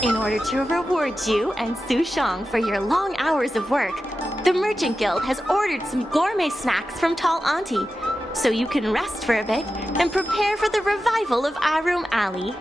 In order to reward you and Su Shang for your long hours of work, the Merchant Guild has ordered some gourmet snacks from Tall Auntie, so you can rest for a bit and prepare for the revival of Aurum Alley.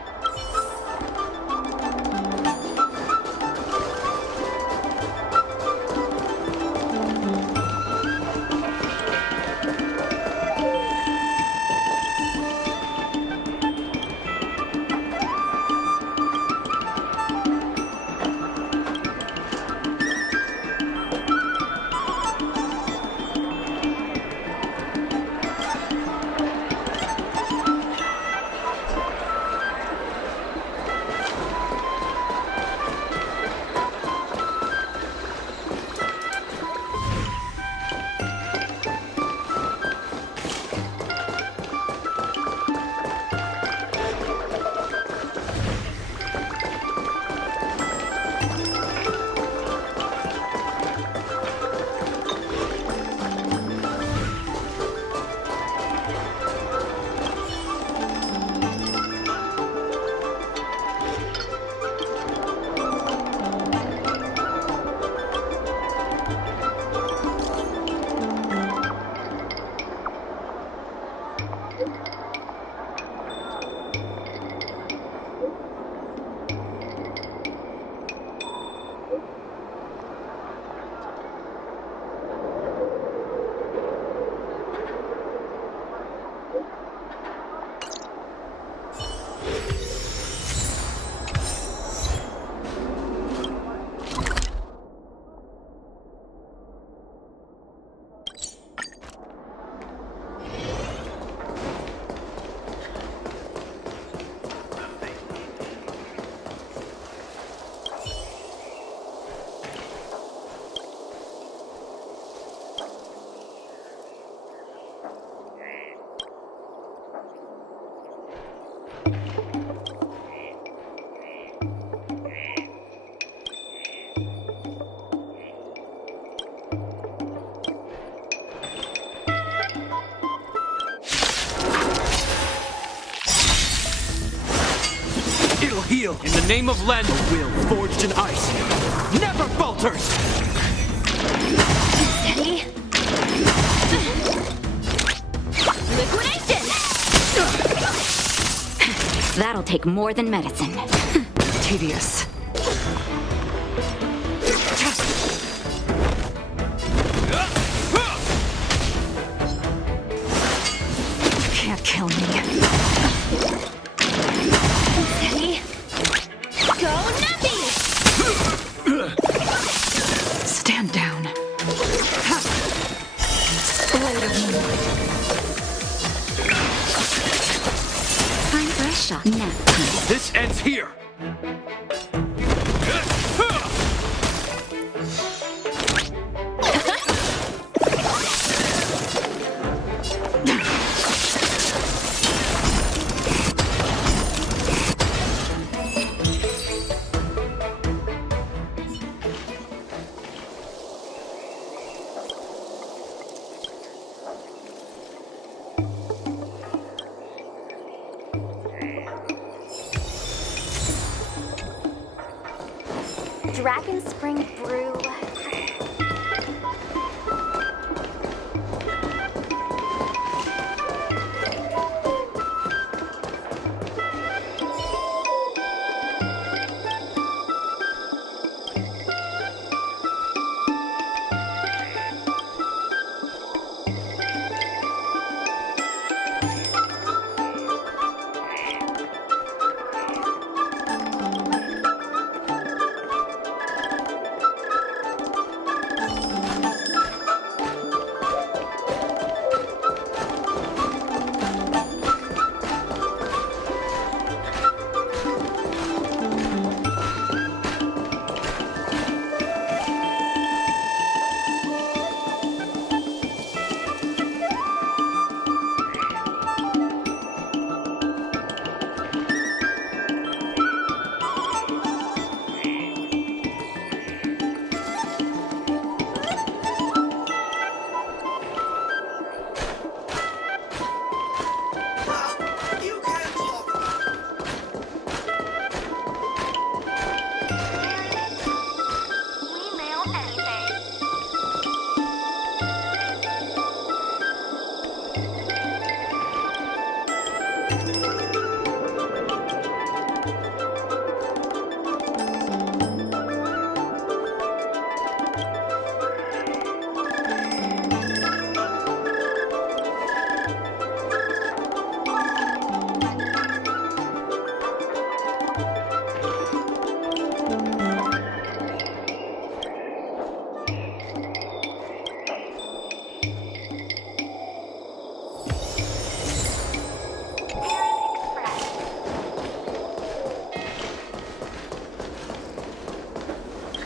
Heal in the name of Len. A will forged in ice never falters. Steady. Liquidation! That'll take more than medicine. Tedious. You can't kill me. Steady. Go Nuppy! Stand down. Blade of moonlight. Time for a shot. Nap time. This ends here. Dragon Spring Brew.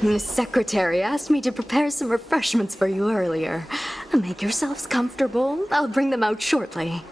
Miss Secretary asked me to prepare some refreshments for you earlier. Make yourselves comfortable. I'll bring them out shortly.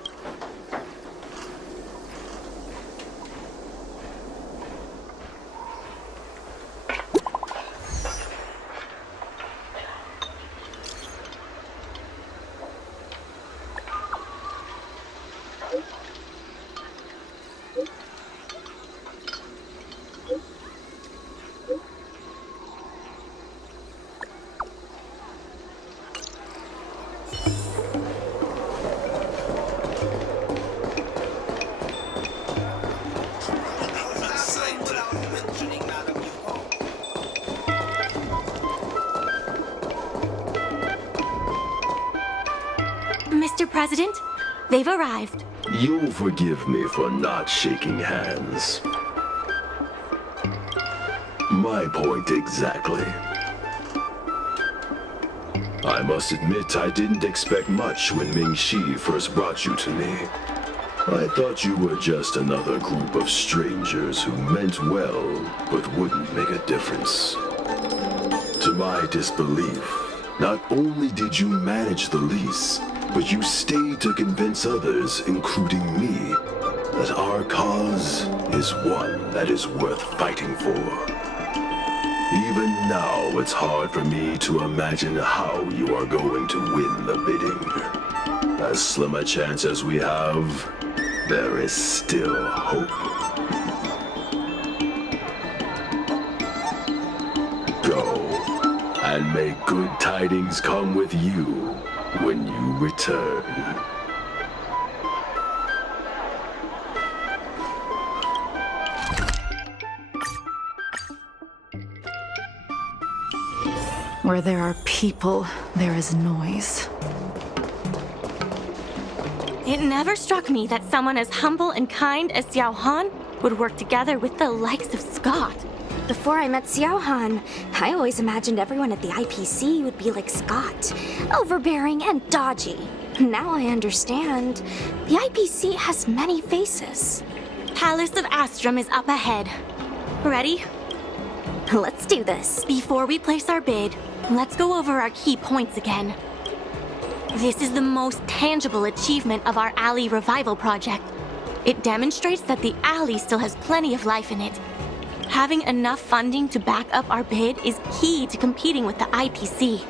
Mr. President, they've arrived. You'll forgive me for not shaking hands. My point exactly. I must admit I didn't expect much when Ming-Shi first brought you to me. I thought you were just another group of strangers who meant well, but wouldn't make a difference. To my disbelief, not only did you manage the lease, but you stayed to convince others, including me, that our cause is one that is worth fighting for. Even now, it's hard for me to imagine how you are going to win the bidding. As slim a chance as we have, there is still hope. Go, and may good tidings come with you when you return. Where there are people, there is noise. It never struck me that someone as humble and kind as Xiao Han would work together with the likes of Scott. Before I met Xiao Han, I always imagined everyone at the IPC would be like Scott, overbearing and dodgy. Now I understand. The IPC has many faces. Palace of Astrum is up ahead. Ready? Let's do this. Before we place our bid, let's go over our key points again. This is the most tangible achievement of our alley revival project. It demonstrates that the alley still has plenty of life in it. Having enough funding to back up our bid is key to competing with the IPC.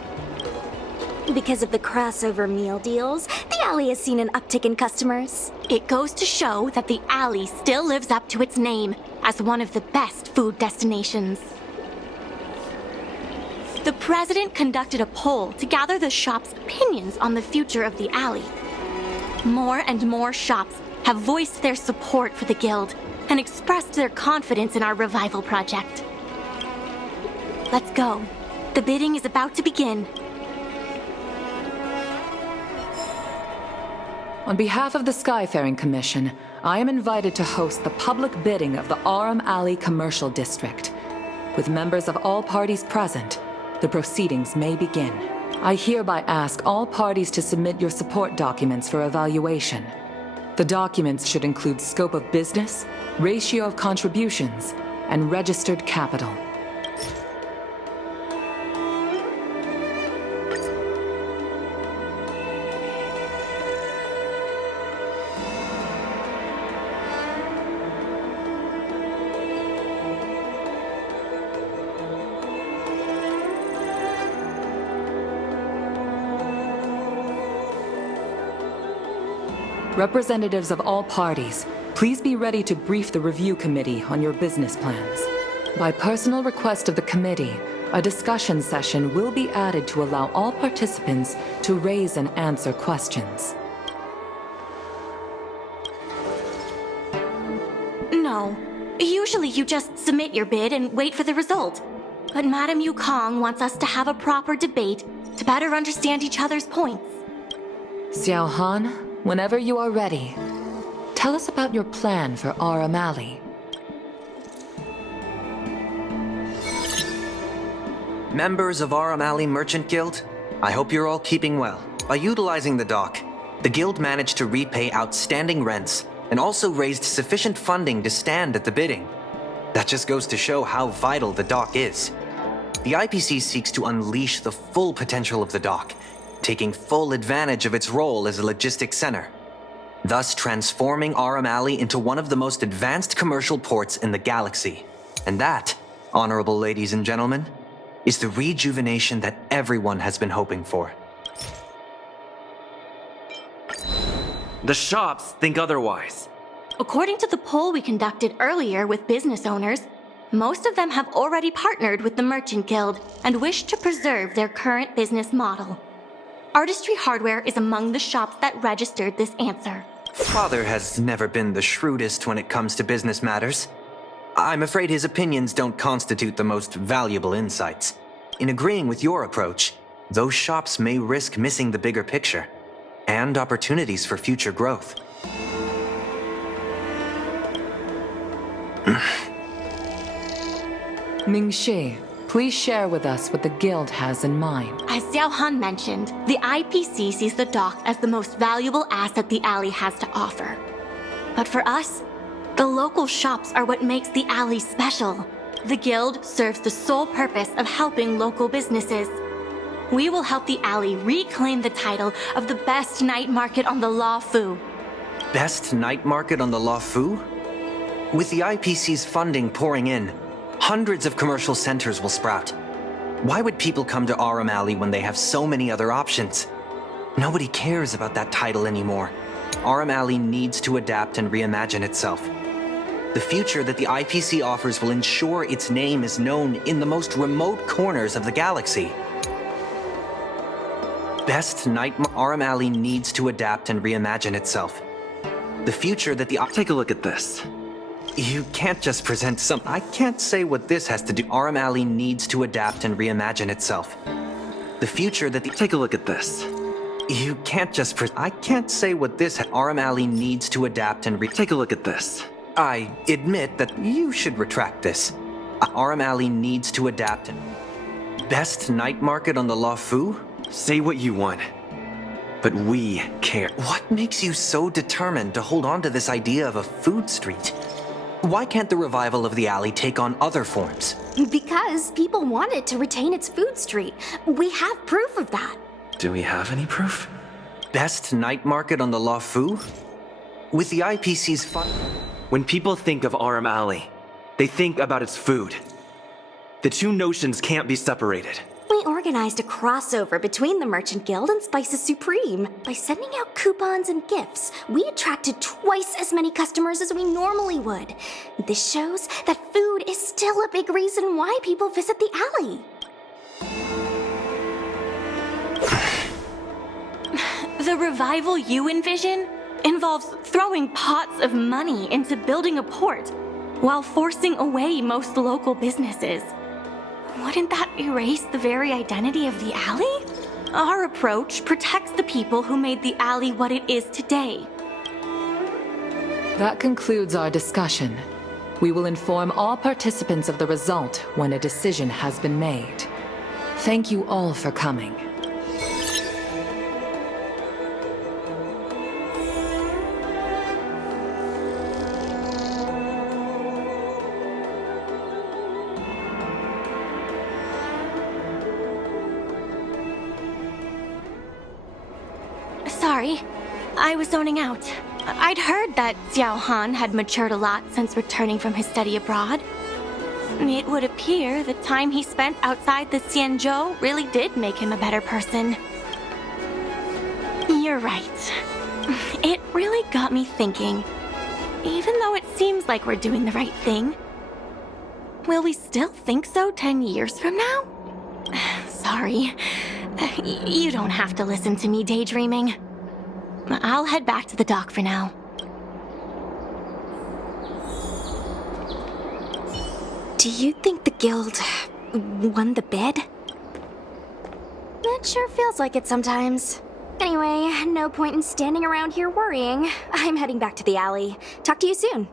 Because of the crossover meal deals, the alley has seen an uptick in customers. It goes to show that the alley still lives up to its name as one of the best food destinations. The president conducted a poll to gather the shop's opinions on the future of the alley. More and more shops have voiced their support for the guild and expressed their confidence in our revival project. Let's go. The bidding is about to begin. On behalf of the Skyfaring Commission, I am invited to host the public bidding of the Aurum Alley Commercial District. With members of all parties present, the proceedings may begin. I hereby ask all parties to submit your support documents for evaluation. The documents should include scope of business, ratio of contributions, and registered capital. Representatives of all parties, please be ready to brief the review committee on your business plans. By personal request of the committee, a discussion session will be added to allow all participants to raise and answer questions. No. Usually you just submit your bid and wait for the result. But Madame Yukong wants us to have a proper debate to better understand each other's points. Xiao Han, whenever you are ready, tell us about your plan for Aurum Alley. Members of Aurum Alley Merchant Guild, I hope you're all keeping well. By utilizing the dock, the guild managed to repay outstanding rents and also raised sufficient funding to stand at the bidding. That just goes to show how vital the dock is. the IPC seeks to unleash the full potential of the dock, taking full advantage of its role as a logistics center, thus transforming Aurum Alley into one of the most advanced commercial ports in the galaxy. And that, honorable ladies and gentlemen, is the rejuvenation that everyone has been hoping for. The shops think otherwise. According to the poll we conducted earlier with business owners, most of them have already partnered with the Merchant Guild and wish to preserve their current business model. Artistry Hardware is among the shops that registered this answer. Father has never been the shrewdest when it comes to business matters. I'm afraid his opinions don't constitute the most valuable insights. In agreeing with your approach, those shops may risk missing the bigger picture and opportunities for future growth. Ming-Shi, please share with us what the Guild has in mind. As Xiao Han mentioned, the IPC sees the dock as the most valuable asset the alley has to offer. But for us, the local shops are what makes the alley special. The Guild serves the sole purpose of helping local businesses. We will help the alley reclaim the title of the best night market on the La Fu. Best night market on the La Fu? With the IPC's funding pouring in, hundreds of commercial centers will sprout. Why would people come to Aurum Alley when they have so many other options? Nobody cares about that title anymore. Aurum Alley needs to adapt and reimagine itself. The future that the IPC offers will ensure its name is known in the most remote corners of the galaxy. Best night Aurum Alley needs to adapt and reimagine itself. The future that the Take a look at this. You can't just present some. I can't say what this has to do. Aurum Alley needs to adapt and reimagine itself. The future that the Take a look at this. You can't just I can't say what this Aurum Alley needs to adapt and Take a look at this. I admit that you should retract this. Aurum Alley needs to adapt. Best night market on the La Fu? Say what you want, but we care. What makes you so determined to hold on to this idea of a food street? Why can't the revival of the alley take on other forms? Because people want it to retain its food street. We have proof of that. Do we have any proof? Best night market on the La Fu? With the IPC's fund. When people think of Aurum Alley, they think about its food. The two notions can't be separated. We organized a crossover between the Merchant Guild and Spices Supreme. By sending out coupons and gifts, we attracted twice as many customers as we normally would. This shows that food is still a big reason why people visit the alley. The revival you envision involves throwing pots of money into building a port while forcing away most local businesses. Wouldn't that erase the very identity of the alley? Our approach protects the people who made the alley what it is today. That concludes our discussion. We will inform all participants of the result when a decision has been made. Thank you all for coming. Sorry, I was zoning out. I'd heard that Xiao Han had matured a lot since returning from his study abroad. It would appear the time he spent outside the Xianzhou really did make him a better person. You're right. It really got me thinking. Even though it seems like we're doing the right thing, will we still think so 10 years from now? Sorry. You don't have to listen to me daydreaming. I'll head back to the dock for now. Do you think the guild won the bid? It sure feels like it sometimes. Anyway, no point in standing around here worrying. I'm heading back to the alley. Talk to you soon.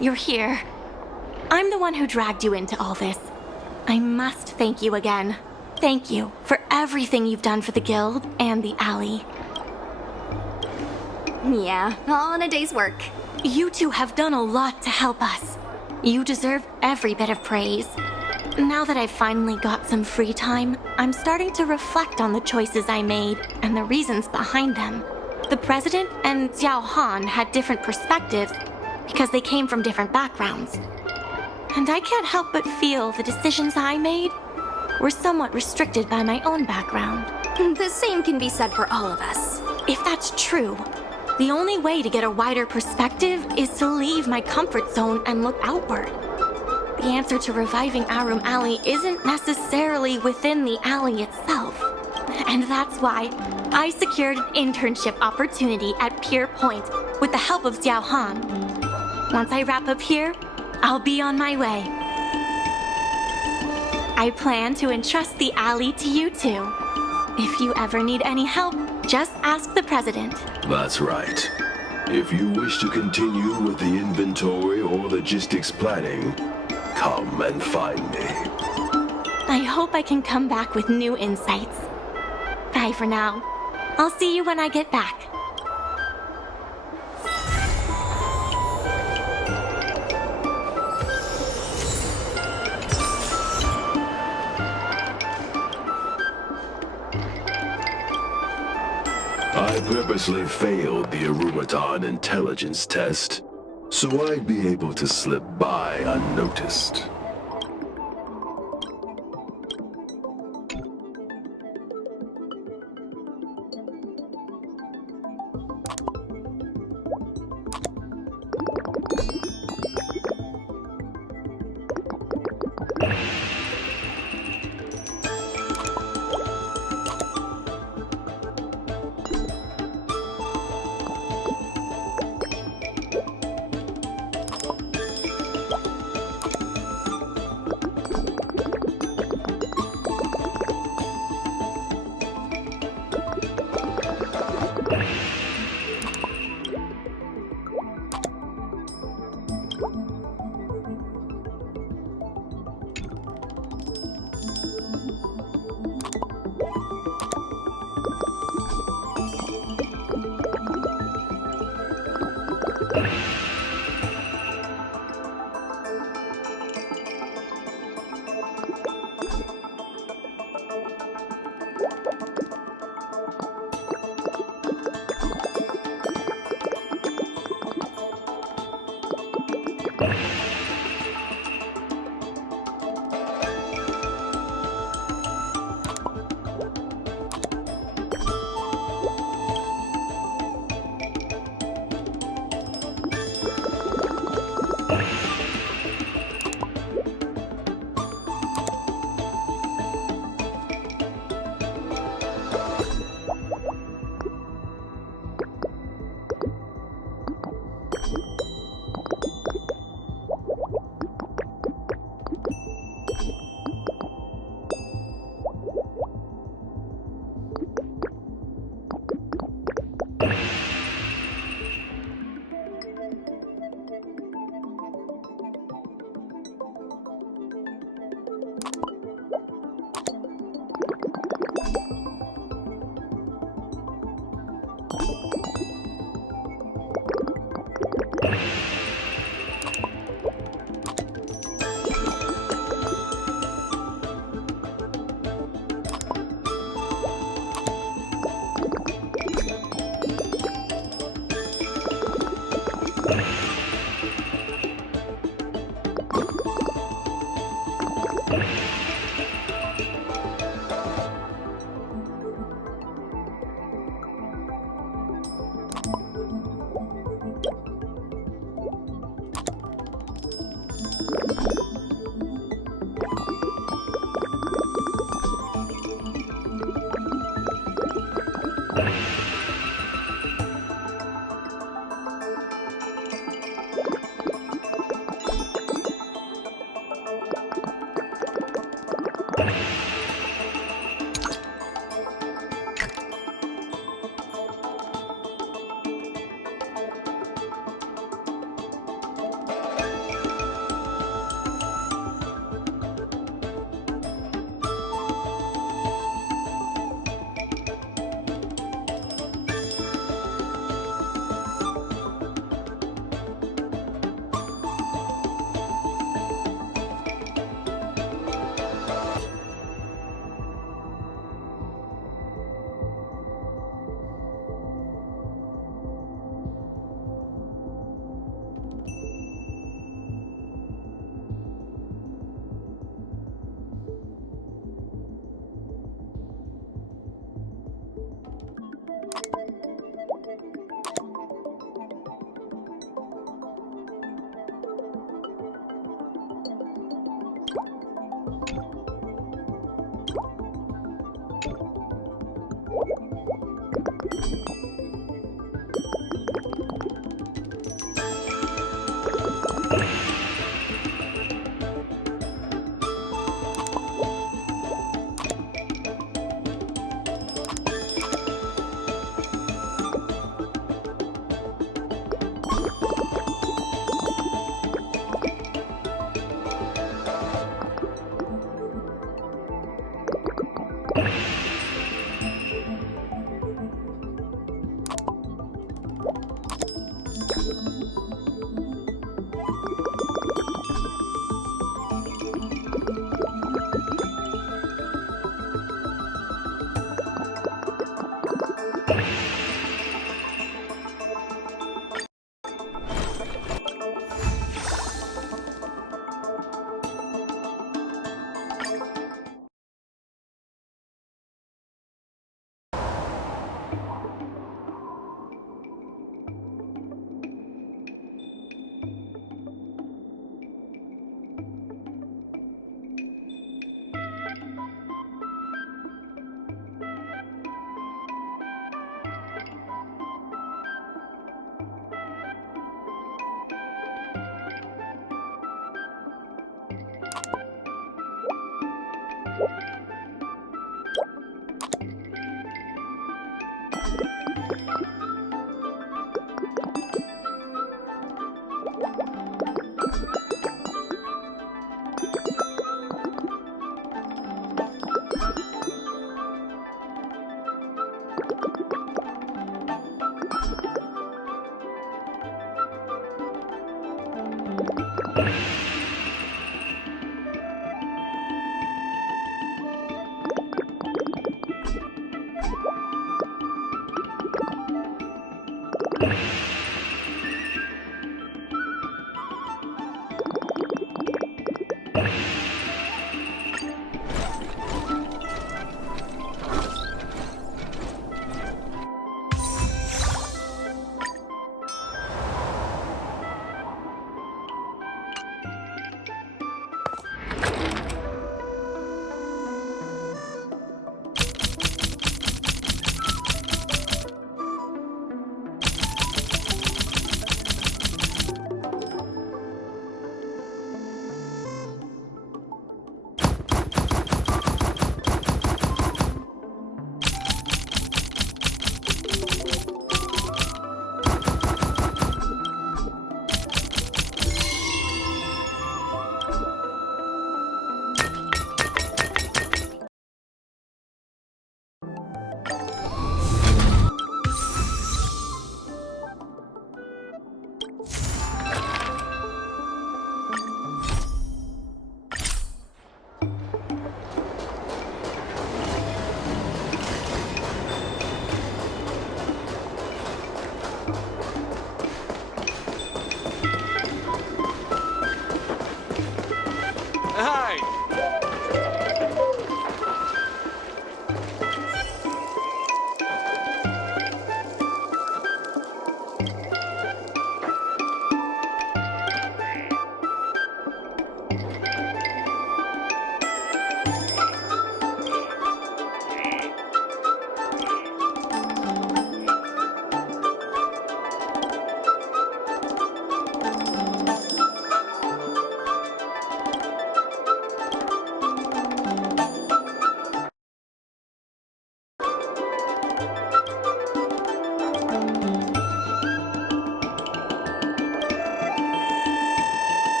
you're here. I'm the one who dragged you into all this. I must thank you again. Thank you for everything you've done for the Guild and the Alley. Yeah, all in a day's work. You two have done a lot to help us. You deserve every bit of praise. Now that I've finally got some free time, I'm starting to reflect on the choices I made and the reasons behind them. The President and Xiao Han had different perspectives because they came from different backgrounds. And I can't help but feel the decisions I made were somewhat restricted by my own background. The same can be said for all of us. If that's true, the only way to get a wider perspective is to leave my comfort zone and look outward. The answer to reviving Aurum Alley isn't necessarily within the alley itself. And that's why I secured an internship opportunity at Pier Point with the help of Xiao Han. Once I wrap up here, I'll be on my way. I plan to entrust the alley to you two. If you ever need any help, just ask the President. That's right. If you wish to continue with the inventory or logistics planning, come and find me. I hope I can come back with new insights. Bye for now. I'll see you when I get back. I purposely failed the Aurumaton intelligence test, so I'd be able to slip by unnoticed.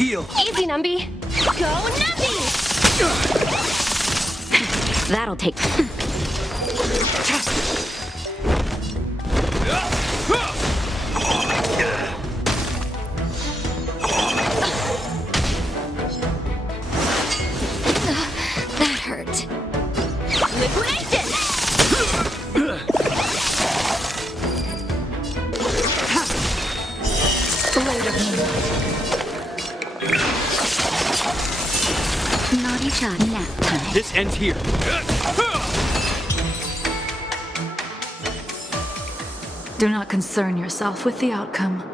Heal! Easy, Numby. Go, Numby! That'll take. That hurt. Liquidation! Naughty shot. Nap time. This ends here. Do not concern yourself with the outcome.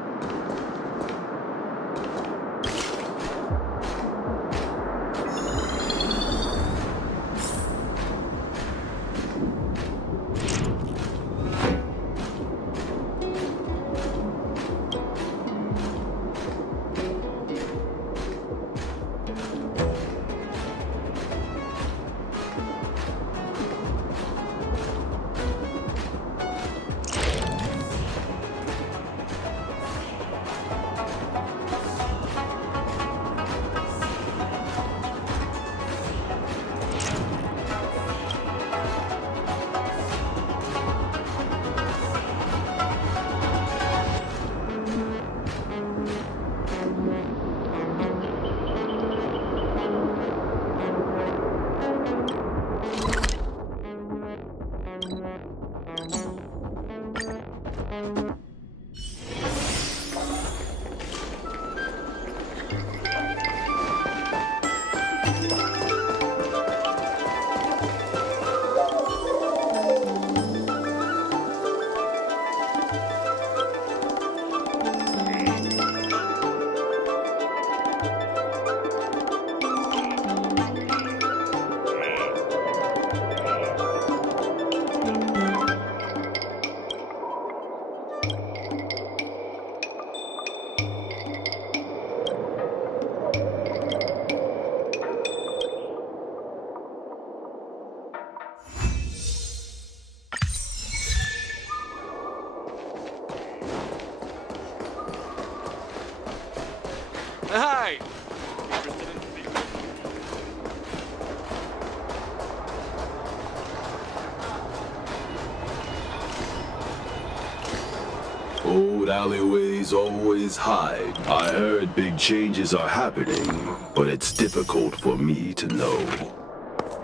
Old alleyways always hide. I heard big changes are happening, but it's difficult for me to know.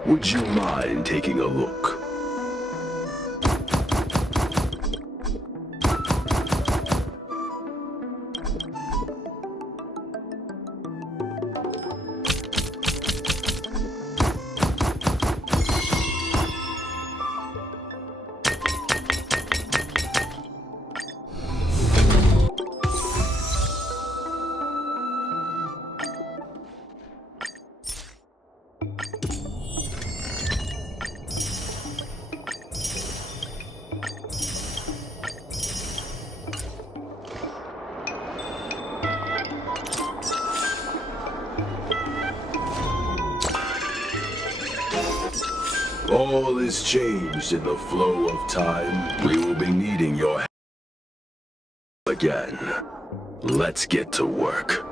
Would you mind taking a look? All is changed in the flow of time. We will be needing your help again. Let's get to work.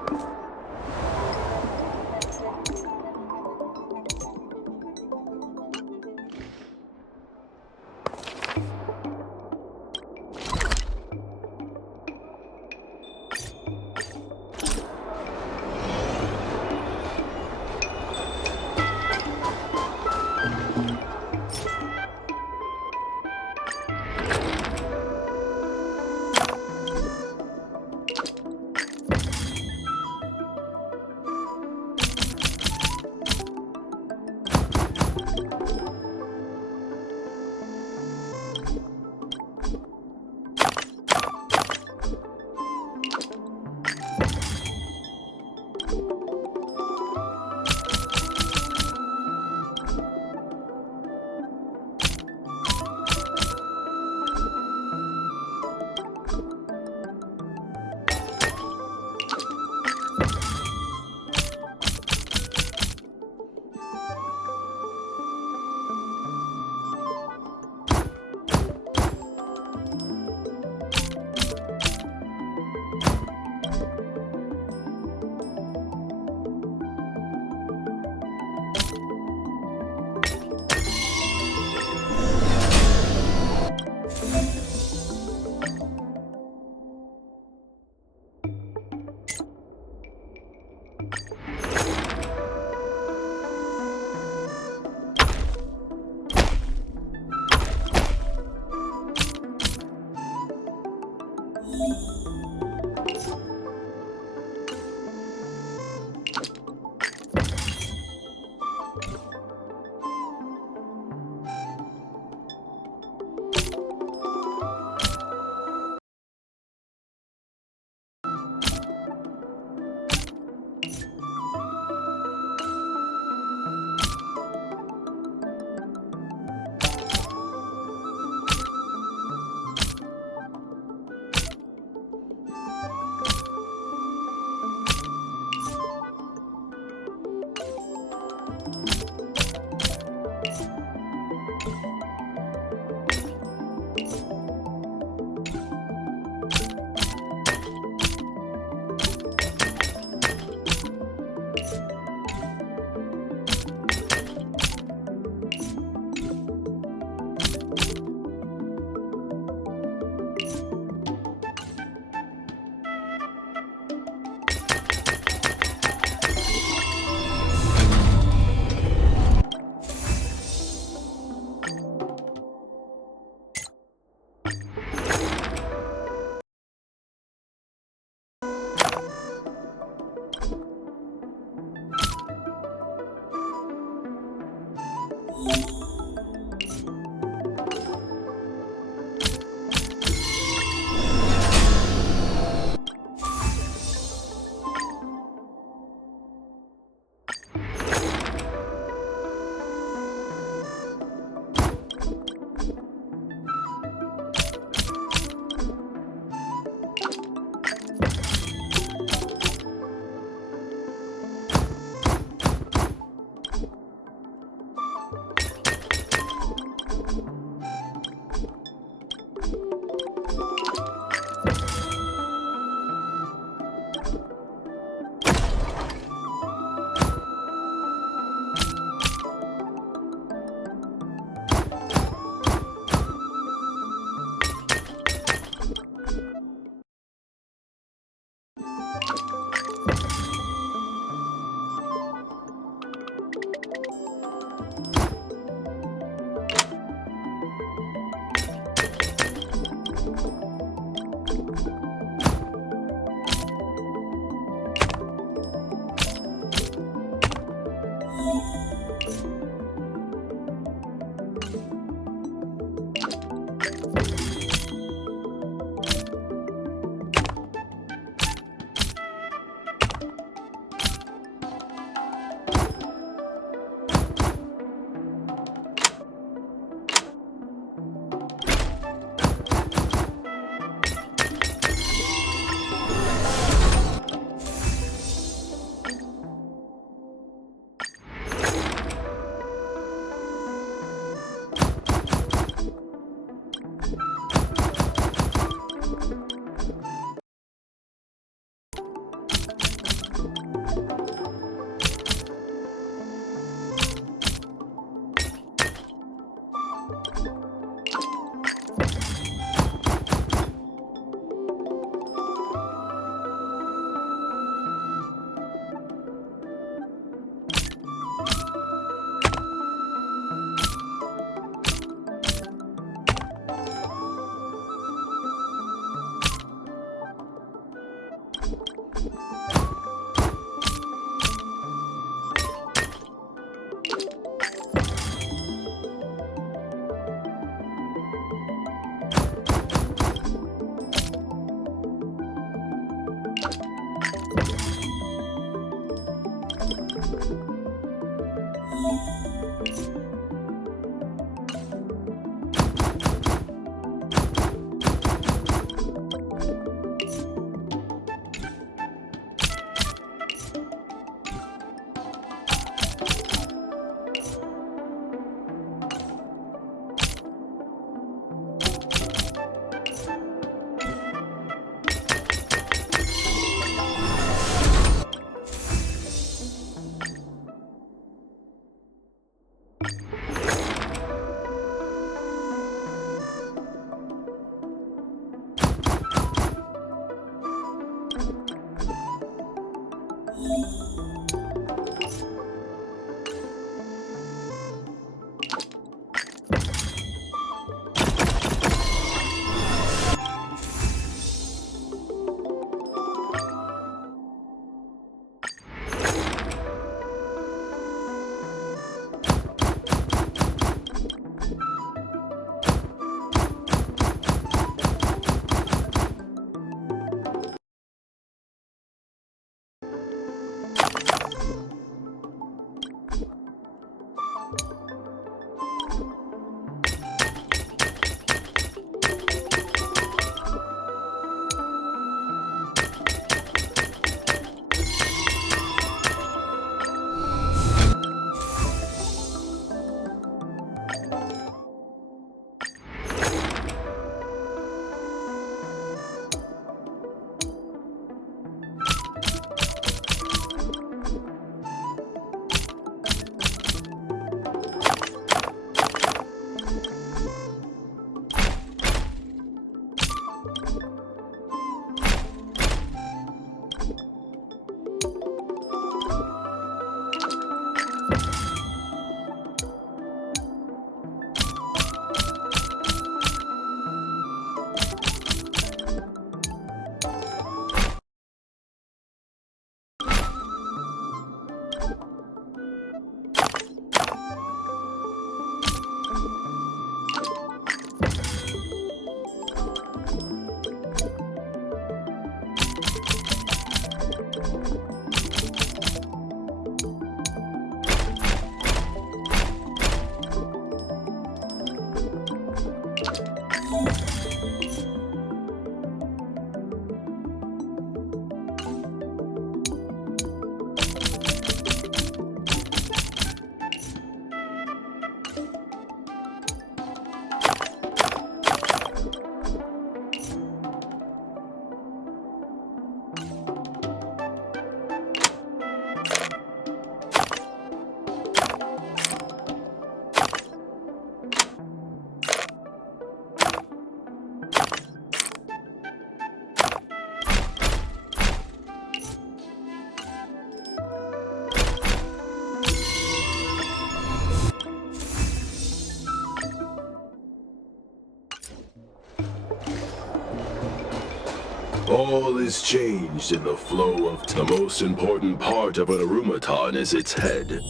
All is changed in the flow of the most important part of an Aurumaton is its head,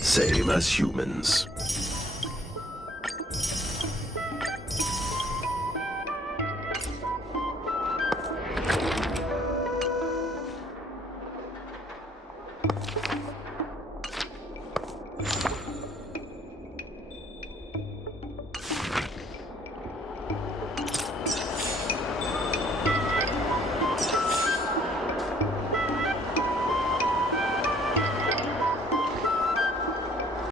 same as humans.